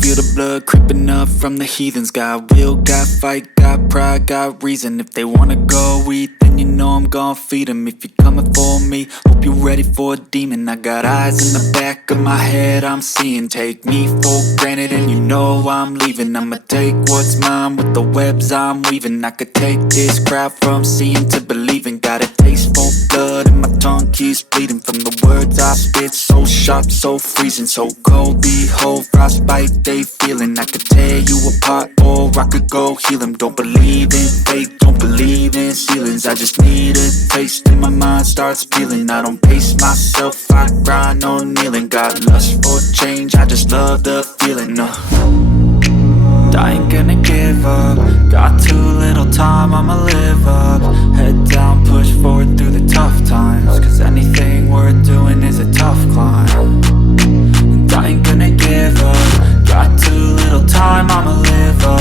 feel the blood creeping up from the heathens. Got will, got fight, got pride, got reason. If they wanna go eat, then you know I'm gon' feed them. If you're coming for me, hope you're ready for a demon. I got eyes in the back of my head, I'm seeing. Take me for granted and you know I'm leaving. I'ma take what's mine with the webs I'm weaving. I could take this crowd from seeing to believing. Got a taste for blood and my tongue keeps bleeding from the words I spit. So sharp, so freezing, so cold. Behold, frostbite they feeling. I could tear you apart or I could go heal them. Don't believe in fate, don't believe in ceilings. I just need a taste and my mind starts peeling. I don't pace myself, I grind on kneeling. Got lust for change, I just love the feeling. I ain't gonna give up. Got too little time, I'ma live up. Head down, push forward through the tough times. Cause anything worth doing is a tough climb. And I ain't gonna give up. Got too little time, I'ma live up.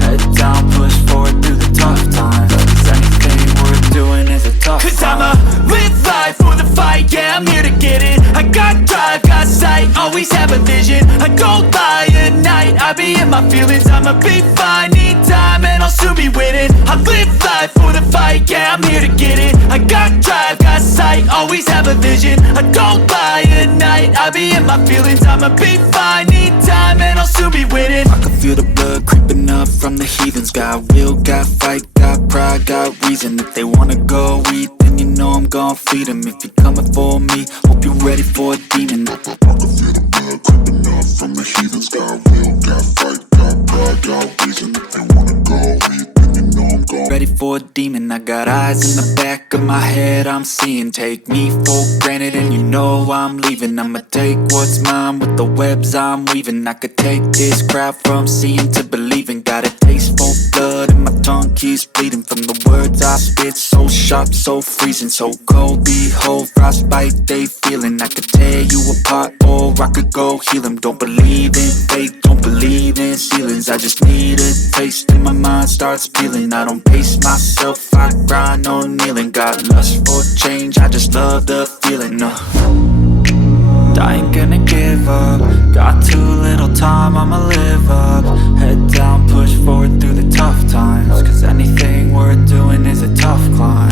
Head down, push forward through the tough times. Cause anything worth doing is a tough climb. Cause I'ma live life for the fight, yeah, I'm here to get it. I got drive, got sight, always have a vision. I go by at night, I be in my feelings. I'ma be fine, need time and I'll soon be winning. I live life for the fight, yeah, I'm here to get it. I got drive, got sight, always have a vision. I go by at night, I be in my feelings. I'ma be fine, need time and I'll soon be winning. I can feel the blood creeping up from the heathens. Got will, got fight, got pride, got reason. If they wanna go eat, then you know I'm gon' feed them. If you're coming for me, hope you're ready for a demon. I can feel the blood creeping up from the heathens. Got will, got fight, got pride, got reason. If they wanna go eat, then you know I'm gon' ready for a demon. I got eyes in the back of my head, I'm seeing. Take me for granted and you know I'm leaving. I'ma take what's mine with the webs I'm weaving. I could take this crowd from seeing to believing. Got a taste for blood and my tongue keeps bleeding from the words I spit. So sharp, so freezing, so cold. Behold, frostbite they feeling. I could tear you apart or I could go heal them. Don't believe in fate, don't believe in ceilings. I just need a taste and my mind starts peeling. I don't pace myself, I grind on kneeling. Got lust for change, I just love the feeling. I ain't gonna give up. Got too little time, I'ma live up. Head down, push forward through the tough times. Cause anything worth doing is a tough climb.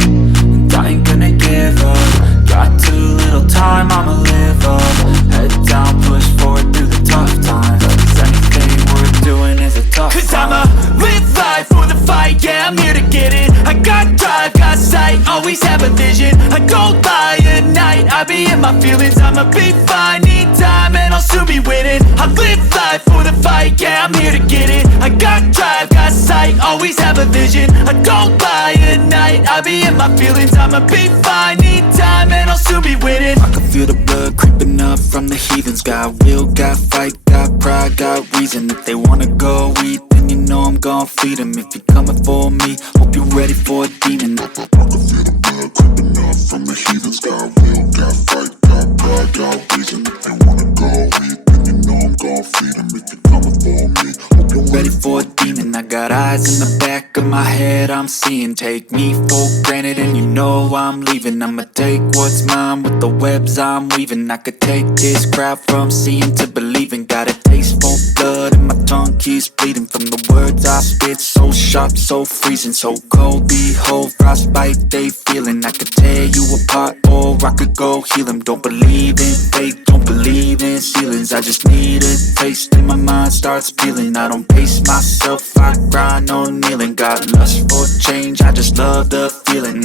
And I ain't gonna give up. Got too little time, I'ma live up. Head down, push forward through the tough times. Cause anything worth doing is a tough climb. Cause I'ma live life for the fight, yeah, I'm here to get it. I got drive, got sight, always have a vision. I go by at night, I be in my feelings. I'ma be fine, need time and I'll soon be winning. I live life for the fight, yeah, I'm here to get it. I got drive, got sight, always have a vision. I go by at night, I be in my feelings. I'ma be fine, need time and I'll soon be winning. I can feel the blood creeping up from the heathens. Got will, got fight, got pride, got reason. If they wanna go eat, then you know I'm gon' feed them. If you're coming for me, hope you're ready for a demon. I can feel the blood creeping up from the heathens. Got will, got fight, got pride, got reason. If they wanna go eat, then you know I'm gon' feed them. If you're coming for me, hope you're ready for a demon. I got eyes in the back of my head, I'm seeing. Take me for granted and you know I'm leaving. I'ma take what's mine with the webs I'm weaving. I could take this crowd from seeing to believing. Got a taste for blood and my tongue keeps bleeding from the words I spit. So sharp, so freezing, so cold. Behold, frostbite they feeling. I could tear you apart or I could go heal them. Don't believe in fate, don't believe in ceilings. I just need a taste and my mind starts peeling. I don't pace myself, I grind on kneeling. Got lust for change, I just love the feeling.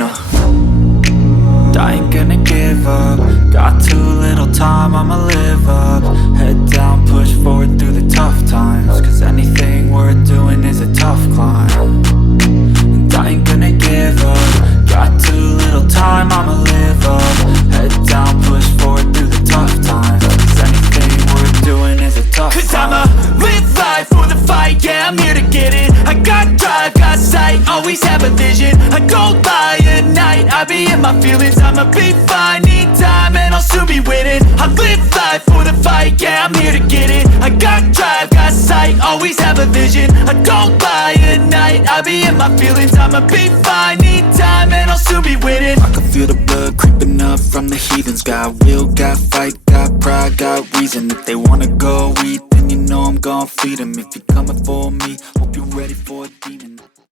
I ain't gonna give up. Got too little time, I'ma live up. Head down, push forward through the tough times. Cause anything worth doing is a tough climb. And I ain't gonna give up. Got too little time, I'ma live up. Head down, push forward through the tough times. Cause anything worth doing is a tough climb. Cause I'ma live life for the fight, yeah, I'm here to get it. I got drive, got sight, always have a vision. I go by at night, I be in my feelings. I'ma be fine, need time and I'll soon be winning. I live life for the fight, yeah, I'm here to get it. I got drive, got sight, always have a vision. I go by at night, I be in my feelings. I'ma be fine, need time and I'll soon be winning. I can feel the blood creeping up from the heathens. Got will, got fight, got pride, got reason. If they wanna go eat, then then you know I'm gon' feed 'em. If you're coming for me, hope you're ready for a demon.